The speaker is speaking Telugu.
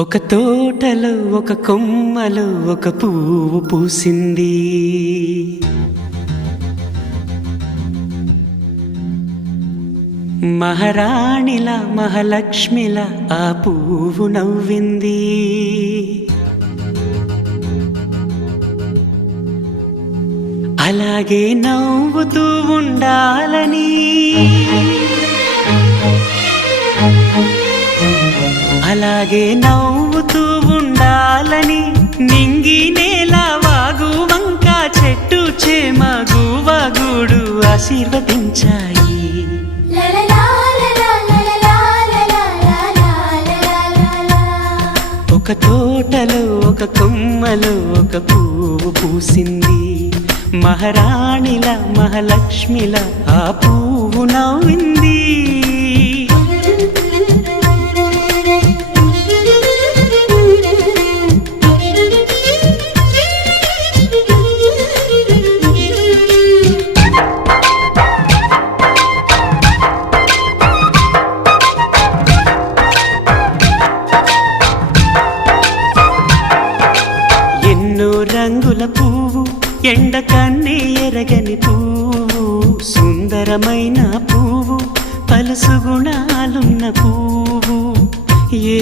ఒక తోటలో ఒక కొమ్మలో ఒక పువ్వు పూసింది. మహారాణిలా మహాలక్ష్మిలా ఆ పువ్వు నవ్వింది. అలాగే నవ్వుతూ ఉండాలని, అలాగే నవ్వుతూ ఉండాలని నింగి నేల వాగు వంక చెట్టు చేమ గువగూడు ఆశీర్వదించాయి. ఒక తోటలో ఒక కొమ్మలో ఒక పువ్వు పూసింది. మహారాణిలా మహాలక్ష్మిలా ఆ పువ్వు నవ్వింది. రంగుల పువ్వు, ఎండ కన్నే ఎరగని పువ్వు, సుందరమైన పువ్వు, పలుసు గుణాలున్న పువ్వు. ఏ